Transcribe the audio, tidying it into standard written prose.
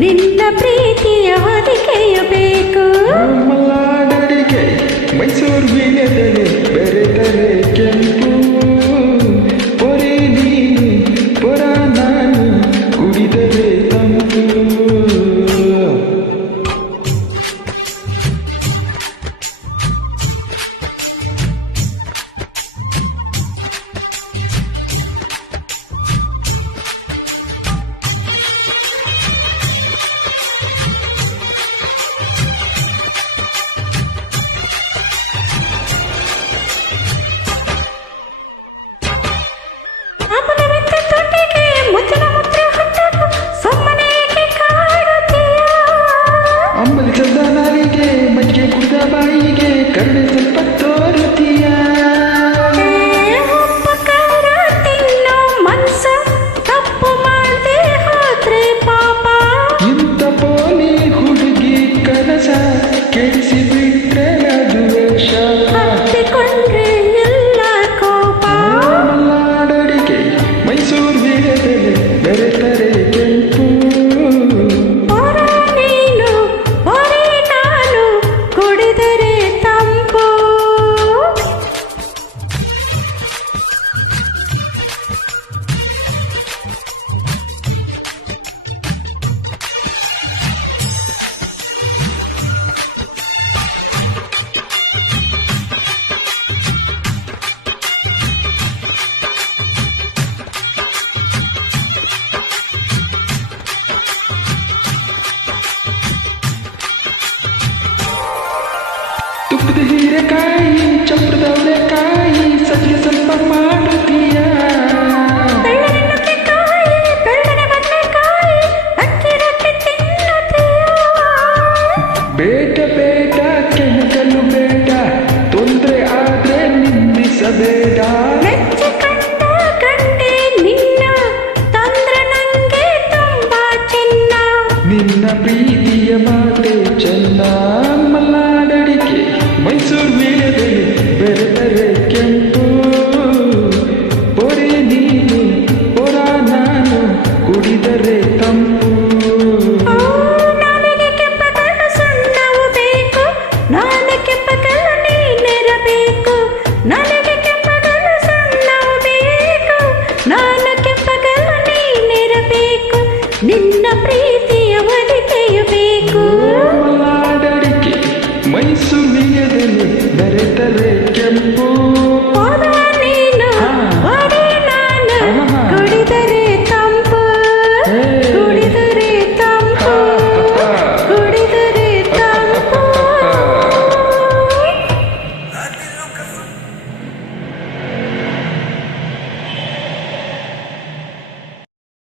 ನಿನ್ನ ಪ್ರೀತಿಯ ಹೊದಿಕೆಯಬೇಕು. ಮಲ್ನಾಡಡಿಗೆ ಮೈಸೂರು ವೀಳ್ಯದೆಲೆ ಬೆರೆತರೆ ಕೆಂಪು, ಪೊರೆ ನೀನು ಪೊರ ನಾನು ಕುಡಿದರೆ ತಂಪು. ಅಂಬಲಿ ಚಂದ ನಾಲಿಗೆ ಮಜ್ಜಿಗೆ ಕುಡಿದ ಬಾಯಿಗೆ ಕರುಣೆ ಸ್ವಲ್ಪ ತೋರುತ್ತೀಯ. ತಿನ್ನೋ ಮನ್ಸ ತಪ್ಪು ಮಾಡದೆ ಹೋದ್ರೆ ಪಾಪ. ಇಂಥ ಪೋಲಿ ಹುಡುಗಿ ಕನಸ ಕೆಡಿಸಿ ಬಿಟ್ರೆ ಅದುವೇ ಶಾಪ. ಹತ್ತಿಕೊಂಡ್ರೆ ಎಲ್ಲ ಕೋಪ. ಮಲ್ನಾಡಡಿಗೆ ಮೈಸೂರು ವೀಳ್ಯದೆಲೆ ಬೆರೆತರೆ ಕೆಂಪು, ಕುಡಿದರೆ ತಂಪು. ತುಪ್ಪದ ಹೀರೆಕಾಯಿ ಚಪ್ಪರದವರೆಕಾಯಿ ಸಜ್ಜಿಗೆ ಸ್ವಲ್ಪ ಮಾಡುತ್ತೀಯ. ಬೆಳ್ಳನೆ ನುಗ್ಗೆಕಾಯಿ ಬೆಳ್ಳನೆ ಬದನೆಕಾಯಿ ಅಕ್ಕಿ ರೊಟ್ಟಿ ತಿನ್ನುತ್ತೀಯ. ಬೇಟ ಬೇಟ ಕೆಣಕಲು ಬೇಡ, ತೊಂದ್ರೆ ಆದ್ರೆ ನಿಂದಿಸಬೇಡ. ಮೆಚ್ಚಿಕೊಂಡ ಗಂಡೆ ನಿನ್ನ ತಂದ್ರೆ ನಂಗೆ ತುಂಬಾ ಚಿನ್ನ. ನಿನ್ನ ಪ್ರೀತಿಯ ಮಾತೆ ಚೆನ್ನ.